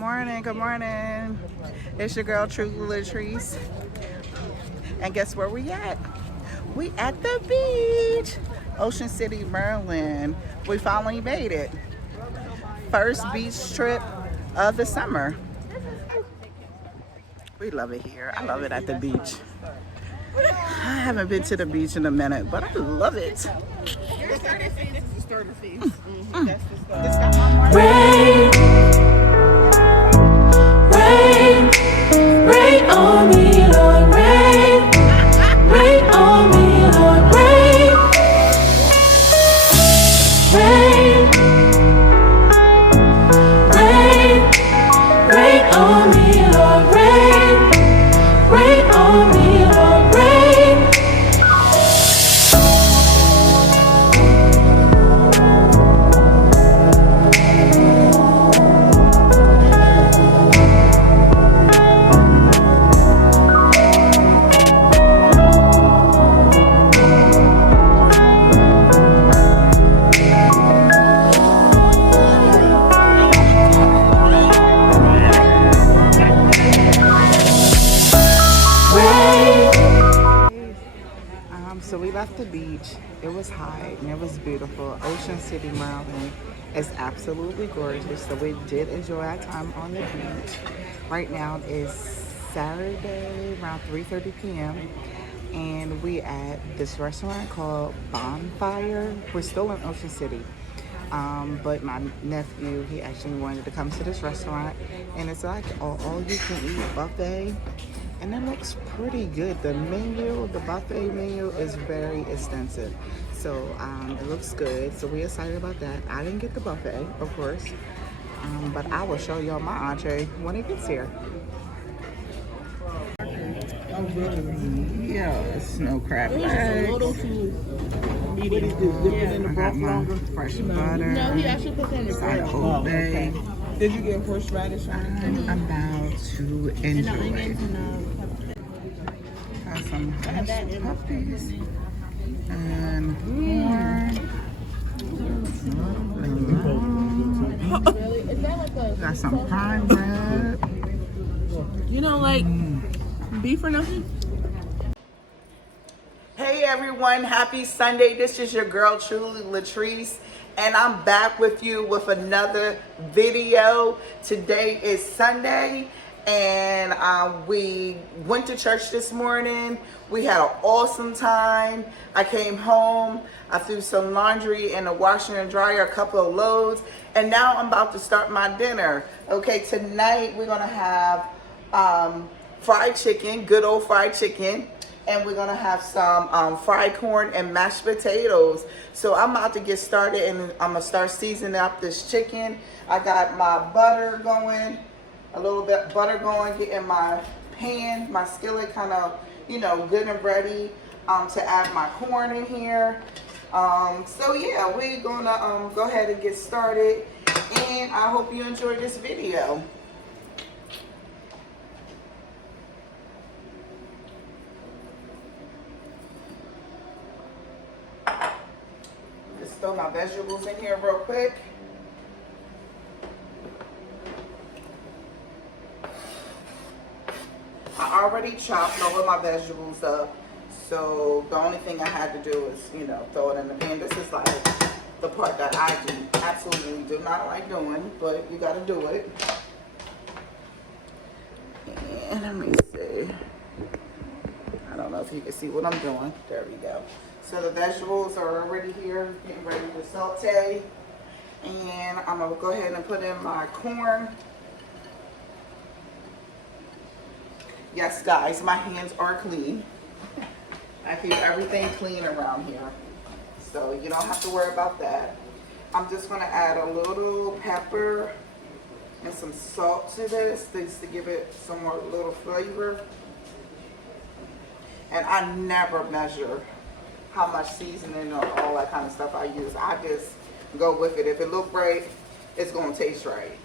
morning, good morning. It's your girl True Latrice. And guess where we at? We at the beach. Ocean City, Maryland. We finally made it. First beach trip of the summer. We love it here. I love it at the beach. I haven't been to the beach in a minute, but I love it. Rain, rain, rain on me, Lord, rain, rain on me, Lord, rain, rain, rain, rain on me, Lord, rain, rain on me, Lord, rain. So we left the beach. It was hot and it was beautiful. Ocean City, Maryland is absolutely gorgeous. So we did enjoy our time on the beach. Right now it's Saturday around 3:30 p.m. and we at this restaurant called Bonfire. We're still in Ocean City. But my nephew, he actually wanted to come to this restaurant, and it's like all you can eat buffet. And it looks pretty good. The menu, the buffet menu is very extensive. So it looks good. So we're excited about that. I didn't get the buffet, of course. But I will show y'all my entree when it gets here. Yeah, snow crab legs. I got my fresh butter. No, he actually put in the Side Old Bay. Did you get horseradish on? I'm about to enjoy. Got some mashed puppies and corn. Got some prime rib. You don't like beef or nothing? Hey everyone, happy Sunday. This is your girl Truly Latrice, and I'm back with you with another video. Today is Sunday, and we went to church this morning. We had an awesome time. I came home, I threw some laundry in the washer and dryer, a couple of loads, and now I'm about to start my dinner. Okay, tonight we're gonna have fried chicken, good old fried chicken. And we're gonna have some fried corn and mashed potatoes. So I'm about to get started, and I'm gonna start seasoning up this chicken. I got my butter going, a little bit butter going, getting my pan, my skillet kind of, good and ready to add my corn in here. So yeah, we're gonna go ahead and get started, and I hope you enjoyed this video. Throw my vegetables in here real quick. I already chopped all of my vegetables up, so the only thing I had to do is, throw it in the pan. This is like the part that I do absolutely do not like doing, but you got to do it. And let me see. I don't know if you can see what I'm doing. There we go. So the vegetables are already here, getting ready to saute. And I'm gonna go ahead and put in my corn. Yes, guys, my hands are clean. I keep everything clean around here, so you don't have to worry about that. I'm just gonna add a little pepper and some salt to this, to give it some more little flavor. And I never measure how much seasoning or all that kind of stuff I use. I just go with it. If it look right, it's gonna taste right.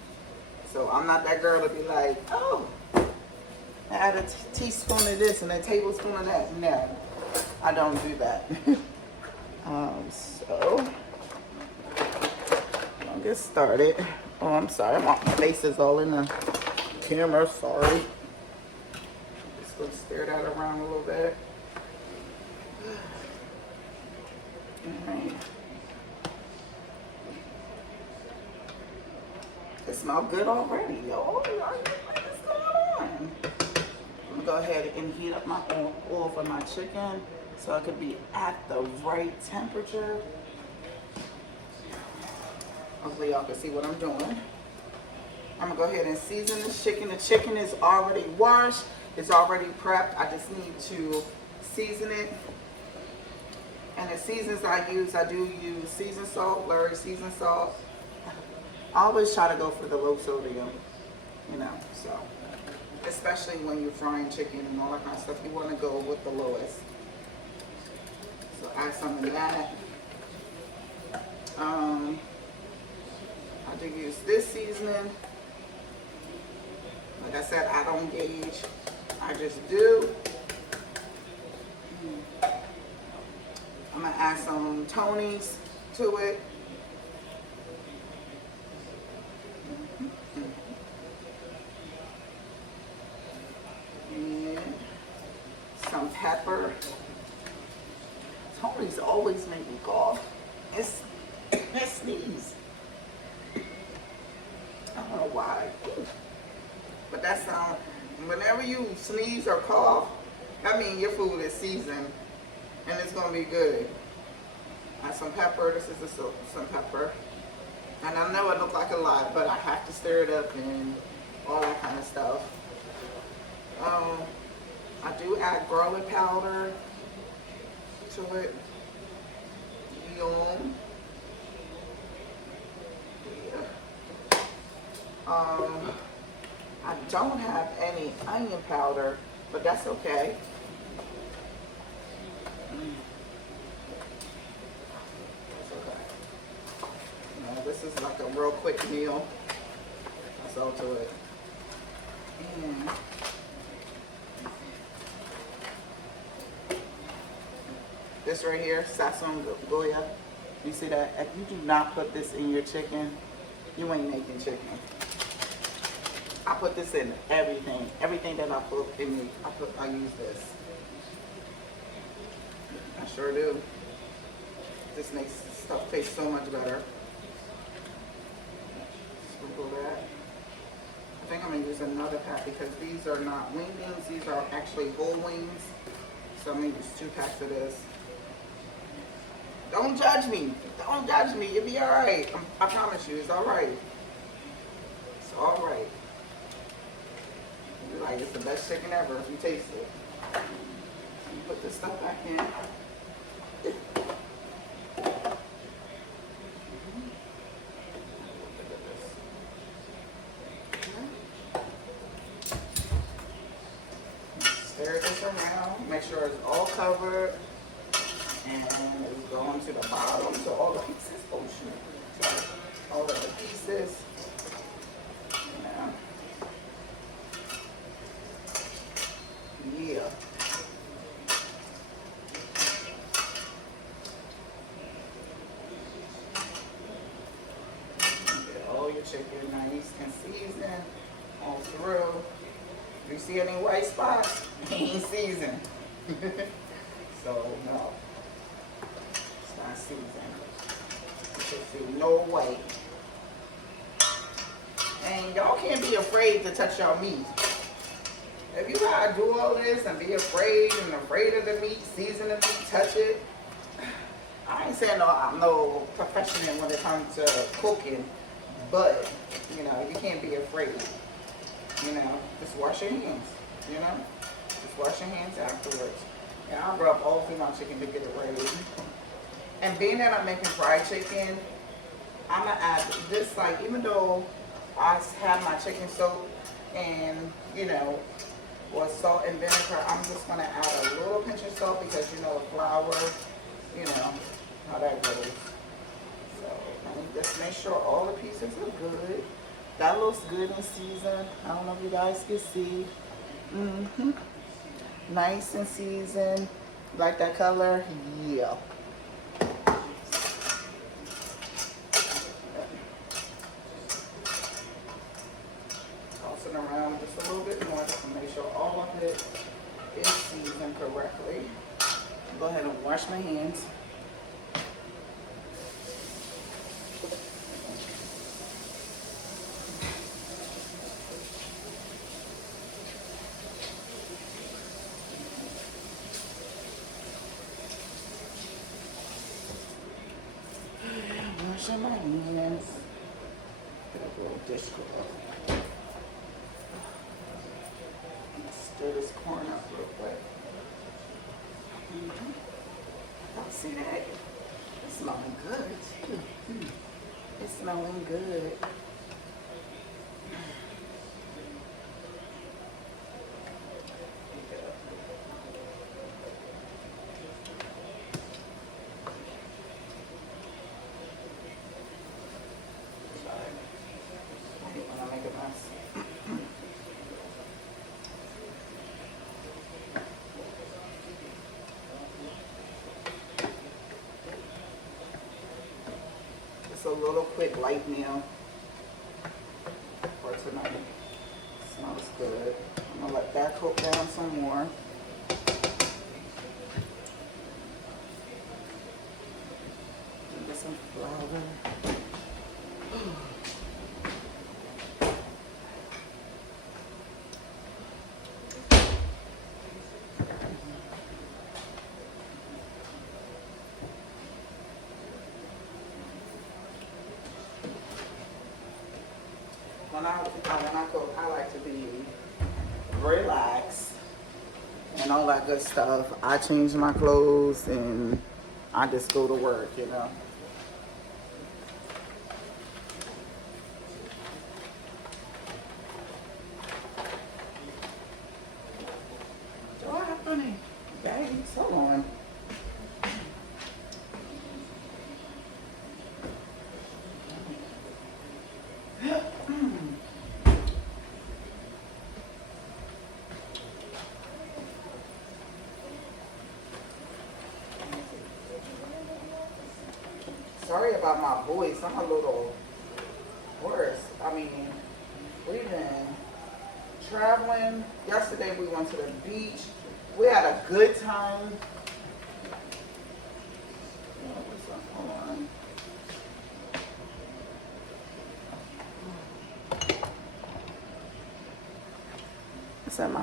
So I'm not that girl to be like, oh, add a teaspoon of this and a tablespoon of that. No, I don't do that. So I'll get started. Oh, I'm sorry. My face is all in the camera. Sorry. Just gonna stir that around a little bit. Alright. It smells good already, yo. What's going on? I'm gonna go ahead and heat up my oil for my chicken so it could be at the right temperature. Hopefully y'all can see what I'm doing. I'm gonna go ahead and season this chicken. The chicken is already washed. It's already prepped. I just need to season it. And the seasons I do use seasoned salt, Lurry seasoned salt. I always try to go for the low sodium, you know, so. Especially when you're frying chicken and all that kind of stuff, you want to go with the lowest. So add some of that. I do use this seasoning. Like I said, I don't gauge. I just do. I'm gonna add some Tony's to it. And some pepper. Tony's always make me cough. It's sneeze. I don't know why. But that sound, whenever you sneeze or cough, that means your food is seasoned and it's gonna be good. Add some pepper. This is some pepper. And I know it looks like a lot, but I have to stir it up and all that kind of stuff. I do add garlic powder to it. Yum. I don't have any onion powder, but that's okay. That's okay. You know, this is like a real quick meal. That's all to it. And this right here, Sasson Goya. You see that? If you do not put this in your chicken, you ain't making chicken. I put this in everything. Everything that I put in me, I use this. I sure do. This makes stuff taste so much better. Sprinkle that. I think I'm gonna use another pack because these are not wing wings, these are actually whole wings. So I'm gonna use 2 packs of this. Don't judge me. Don't judge me. You'll be all right. I promise you, it's all right. It's all right. You'll be like, it's the best chicken ever if you taste it. You put this stuff back in. Stir this around. Make sure it's all covered. And it's going to the bottom, to all the pieces. Oh shoot. Sorry. All of the pieces. Yeah. Yeah. Get all your chicken nice and seasoned all through. If you see any white spots, it ain't seasoned. So no. Season. You should see no white. And y'all can't be afraid to touch y'all meat. If you gotta do all this and be afraid of the meat, season the meat, touch it. I ain't saying I'm no professional when it comes to cooking, but you know, you can't be afraid. You know, just wash your hands. You know, just wash your hands afterwards. And I'll rub all through my chicken to get it ready. And being that I'm making fried chicken, I'm gonna add this, like, even though I have my chicken soaked and, you know, with salt and vinegar, I'm just gonna add a little pinch of salt because, you know, the flour, you know, how that goes. So, just make sure all the pieces are good. That looks good and seasoned. I don't know if you guys can see. Nice and seasoned. Like that color? Yeah. washing my hands. Get a little dishcloth. Stir this corn up real quick. Y'all see that? It's smelling good too. It's smelling good. When I make a mess. Just a little quick light meal for tonight. Smells good. I'm gonna let that cook down some more. Get some flour. When I cook, I like to be relaxed and all that good stuff. I change my clothes and I just go to work, you know. Do I have any bags? Hold on. Sorry about my voice. I'm a little hoarse. I mean, we've been traveling. Yesterday we went to the beach. We had a good time. Hold on. I said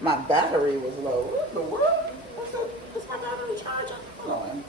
my battery was low. What the world? What's my battery charging? Hold on.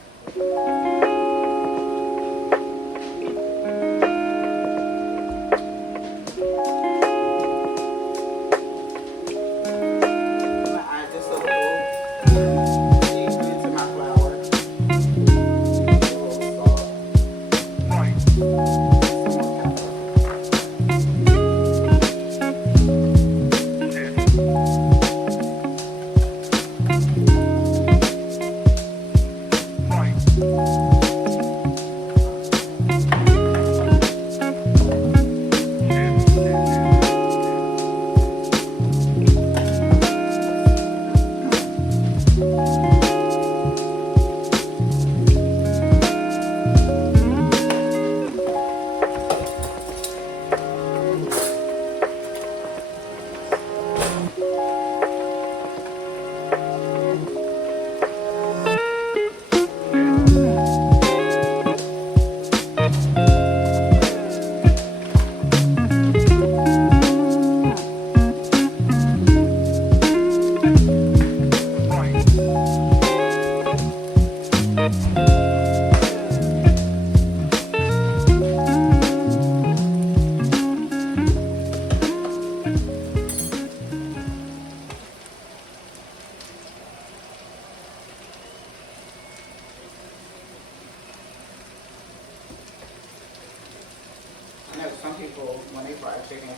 I know some people, when they fry chicken,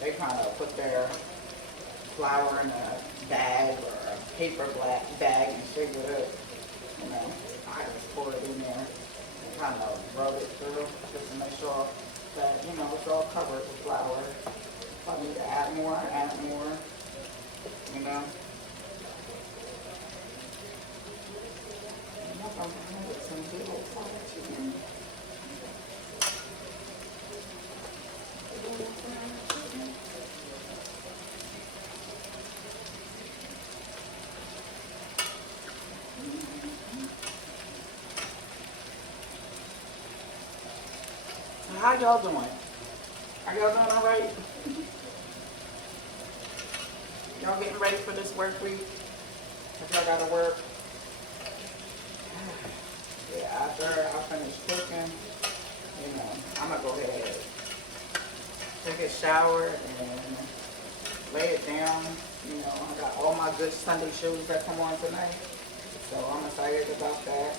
they kind of put their flour in a bag or a paper bag and shake it up. You know, I just pour it in there and kind of rub it through just to make sure that, you know, it's all covered with flour. If I need to add more, you know. I'm going to have some good old fried chicken. How y'all doing? Are y'all doing all right? Y'all getting ready for this work week? If y'all gotta work? Yeah, after I finish cooking, take a shower and lay it down. You know, I got all my good Sunday shows that come on tonight. So I'm excited about that.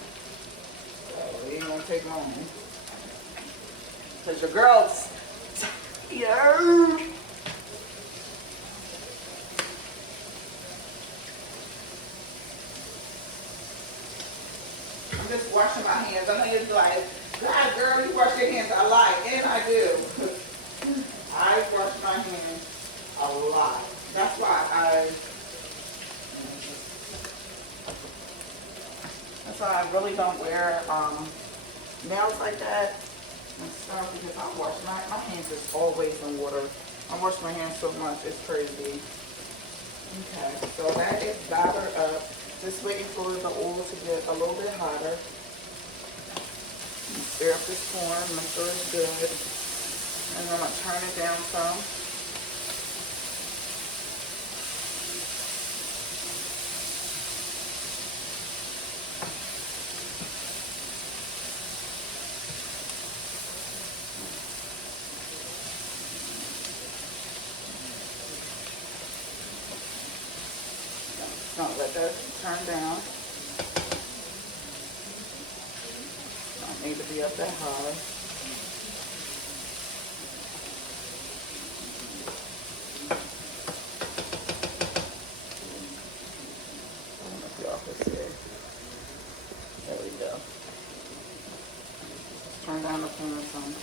So it ain't gonna take long. Cause your girl's tired. I'm just washing my hands. I know you're like, God, girl, you wash your hands a lot, and I do. I wash my hands a lot. That's why I really don't wear nails like that and stuff because I wash my hands is always in water. I wash my hands so much, it's crazy. Okay, so that is battered up. Just waiting for the oil to get a little bit hotter. Stir up this corn, make sure it's good. And I'm gonna turn it down some. Don't let that turn down. Don't need to be up that high. I don't know if y'all can see it. There we go. Turn down the corner some.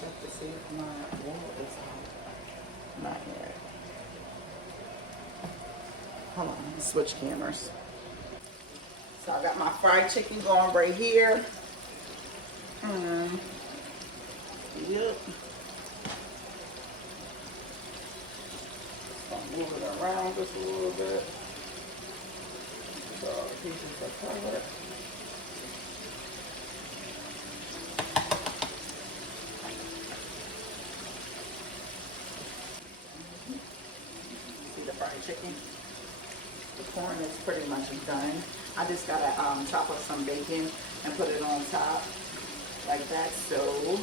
Check to see if my oil is hot. Not yet. Hold on, let me switch cameras. So I got my fried chicken going right here. Yep. So I'm moving it around just a little bit. So the pieces are covered. Chicken. The corn is pretty much done. I just gotta chop up some bacon and put it on top like that. So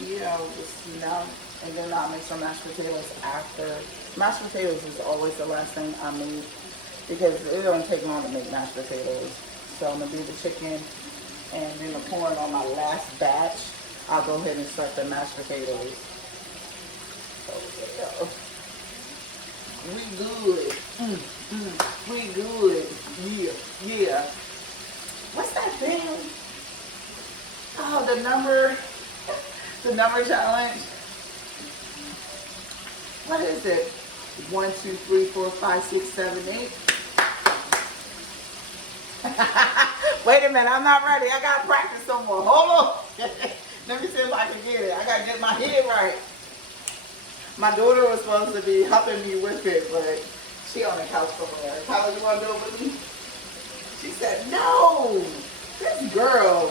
yeah, just now, and then I'll make some mashed potatoes after. Mashed potatoes is always the last thing I make because it don't take long to make mashed potatoes. So I'm gonna do the chicken and then the corn on my last batch. I'll go ahead and start the mashed potatoes. So yeah. We good. We good. Yeah. Yeah. What's that thing? Oh, the number challenge. What is it? 1, 2, 3, 4, 5, 6, 7, 8. Wait a minute, I'm not ready. I gotta practice some more. Hold on. Let me see if I can get it. I gotta get my head right. My daughter was supposed to be helping me with it, but she on the couch somewhere. Tyler, you wanna do it with me? She said, no, this girl.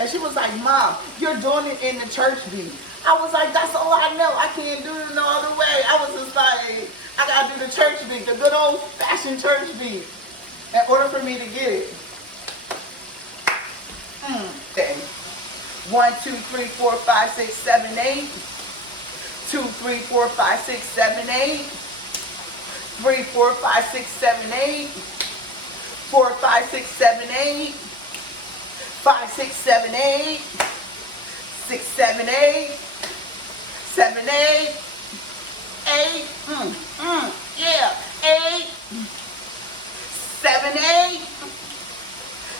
And she was like, Mom, you're doing it in the church beat. I was like, that's all I know. I can't do it no other way. I was just like, I gotta do the church beat, the good old fashioned church beat, in order for me to get it. Okay. 1, 2, 3, 4, 5, 6, 7, 8. 2, 3, 4, 5, 6, 7, 8. 3, 4, 5, 6, 7, 8. 4, 5, 6, 7, 8. 5, 6, 7, 8. 6, 7, 8. 7, 8. 8. Yeah. 8. 7, 8.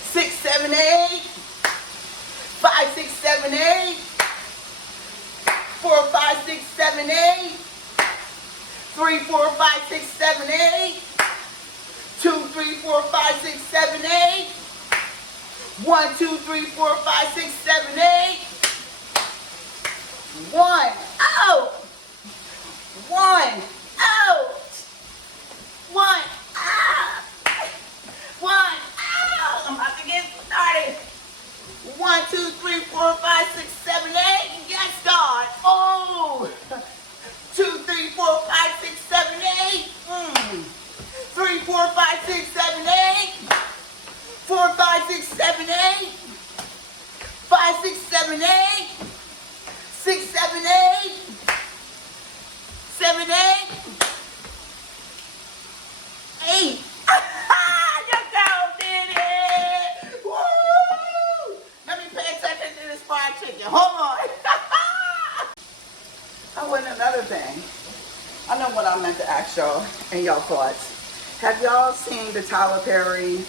6, 7, 8. 5, 6, 7, 8. 4, 5, 6, 7, 8. 3, 4, 5, 6, 7, 8. 2, 3, 4, 5, 6, 7, 8. 1, 2, 3, 4, 5, 6, 7, 8. 1 out. 1 out. 1 out. 1 out. I'm about to get started. 1, 2, 3, 4, 5, 6, 7, 8. Yes, God. Oh. 2, 3, 4, 5, 6, 7, 8. 3, 4, 5, 6, 7, 8. 4, 5, 6, 7, 8. 5, 6, 7, 8. 6, 7, 8. 7, 8. 8. Your girl did it! Woo! Let me pay attention to this fried chicken. Hold on. Oh, and another thing. I know what I meant to ask y'all and y'all thoughts. Have y'all seen the Tyler Perry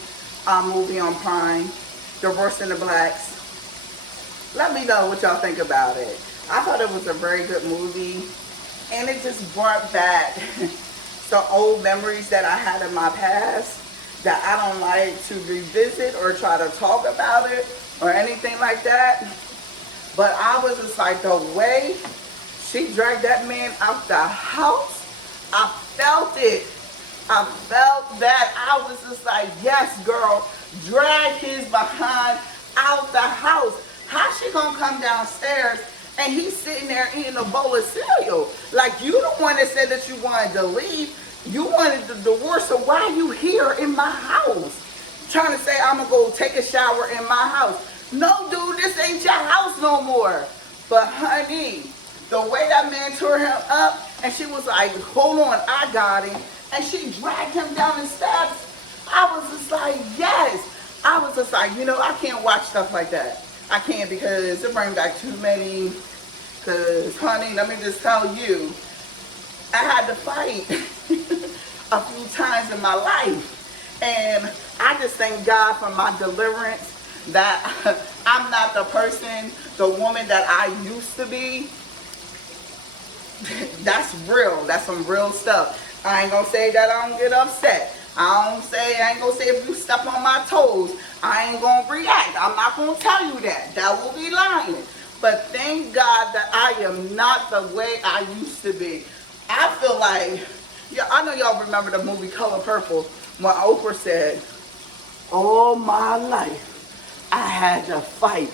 movie on Prime, Divorced in the Blacks? Let me know what y'all think about it. I thought it was a very good movie, and it just brought back some old memories that I had in my past that I don't like to revisit or try to talk about it or anything like that. But I was just like, the way she dragged that man out the house, I felt it. I felt that. I was just like, yes, girl, drag his behind out the house. How she gonna come downstairs and he's sitting there eating a bowl of cereal? Like, you the one that said that you wanted to leave. You wanted the divorce, so why are you here in my house? Trying to say I'm gonna go take a shower in my house. No, dude, this ain't your house no more. But honey, the way that man tore him up, and she was like, hold on, I got him. And she dragged him down the steps. I was just like, yes. I was just like, you know, I can't watch stuff like that. I can't, because it brings back too many. Because, honey, let me just tell you, I had to fight a few times in my life. And I just thank God for my deliverance, that I'm not the person, the woman that I used to be. That's real. That's some real stuff. I ain't gonna say that I don't get upset. I ain't gonna say if you step on my toes, I ain't gonna react. I'm not gonna tell you that. That will be lying. But thank God that I am not the way I used to be. I feel like, yeah, I know y'all remember the movie Color Purple, when Oprah said, all my life I had to fight,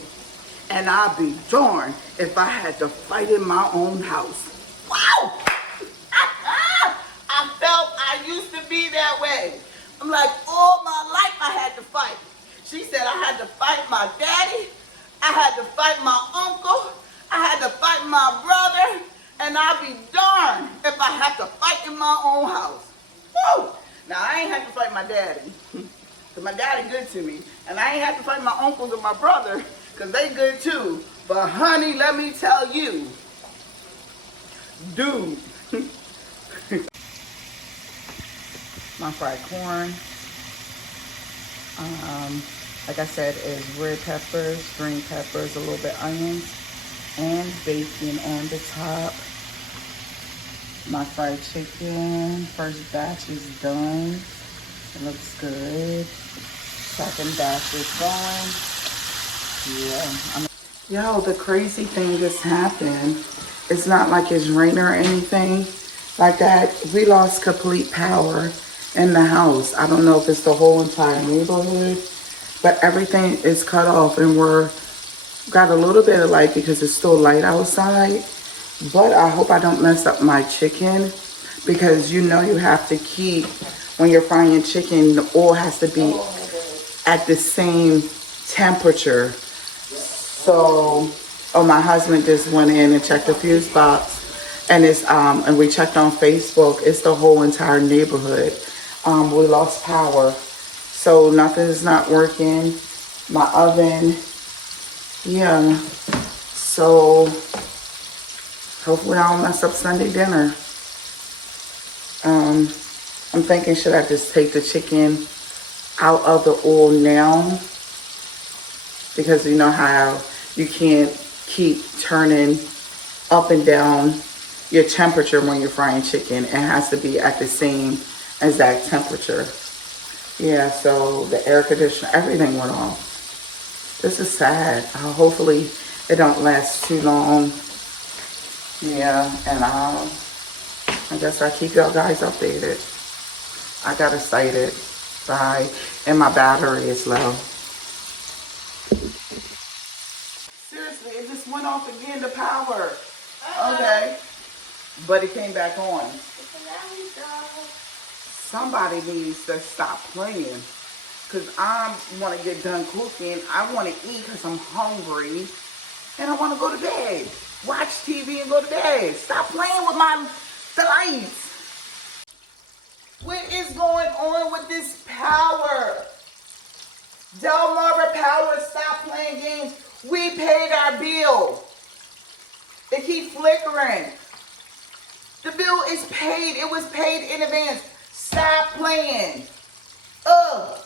and I'd be darned if I had to fight in my own house. Wow! I felt I used to be that way. I'm like, all my life I had to fight. She said I had to fight my daddy, I had to fight my uncle, I had to fight my brother, and I'd be darned if I had to fight in my own house. Woo! Now, I ain't had to fight my daddy, because my daddy good to me. And I ain't had to fight my uncles and my brother, because they good too. But honey, let me tell you, dude. My fried corn, like I said, is red peppers, green peppers, a little bit onions, and bacon on the top. My fried chicken, first batch is done. It looks good. Second batch is going. Yeah. Yo, the crazy thing just happened. It's not like it's raining or anything like that. We lost complete power in the house. I don't know if it's the whole entire neighborhood, but everything is cut off, and we're got a little bit of light because it's still light outside. But I hope I don't mess up my chicken, because you know you have to keep, when you're frying chicken, the oil has to be at the same temperature. So, oh, my husband just went in and checked the fuse box, and it's and we checked on Facebook. It's the whole entire neighborhood. We lost power, so nothing is not working. My oven, yeah. So hopefully I don't mess up Sunday dinner. I'm thinking, should I just take the chicken out of the oil now? Because you know how you can't keep turning up and down your temperature when you're frying chicken. It has to be at the same exact temperature. Yeah, so the air conditioner, everything went off. This is sad. Hopefully it don't last too long. Yeah, and I guess I keep y'all guys updated. I gotta cite it. Bye. And my battery is low. Seriously, it just went off again, the power. Okay. But it came back on. Somebody needs to stop playing. Because I want to get done cooking. I want to eat because I'm hungry. And I want to go to bed. Watch TV and go to bed. Stop playing with my lights. What is going on with this power? Delmarva Power, stop playing games. We paid our bill. It keeps flickering. The bill is paid. It was paid in advance. Stop playing. Ugh.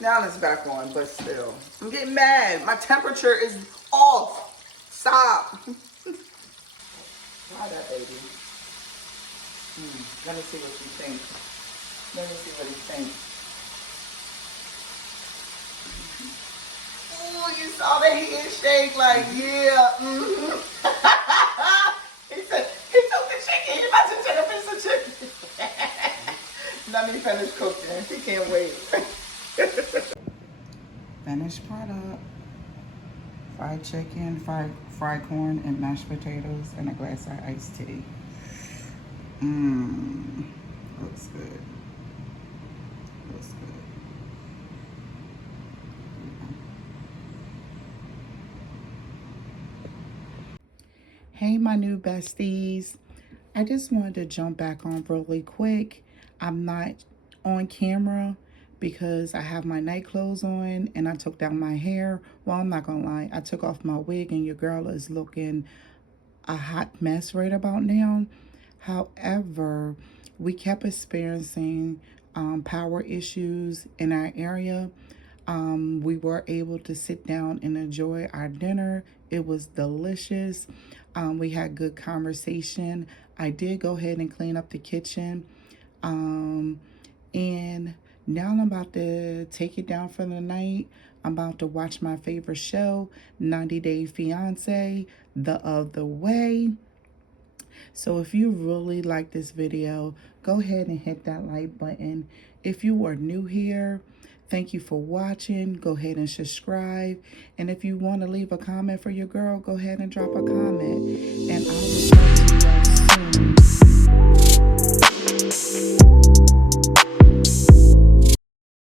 Now it's back on, but still. I'm getting mad. My temperature is off. Stop. Try that, baby. Let me see what you think. Let me see what he thinks. Oh, you saw the head shake like, yeah. He said, he took the chicken. He about to take a piece of chicken. Let me finish cooking. He can't wait. Finished product. Fried chicken, fried corn, and mashed potatoes, and a glass of iced tea. Looks good. Looks good. Hey, my new besties. I just wanted to jump back on really quick. I'm not on camera because I have my night clothes on and I took down my hair. Well, I'm not gonna lie, I took off my wig and your girl is looking a hot mess right about now. However, we kept experiencing power issues in our area. We were able to sit down and enjoy our dinner. It was delicious. We had good conversation. I did go ahead and clean up the kitchen. And now I'm about to take it down for the night. I'm about to watch my favorite show, 90 Day Fiance, The Other Way. So if you really like this video, go ahead and hit that like button. If you are new here, thank you for watching. Go ahead and subscribe. And if you want to leave a comment for your girl, go ahead and drop a comment. And I will talk to you guys soon.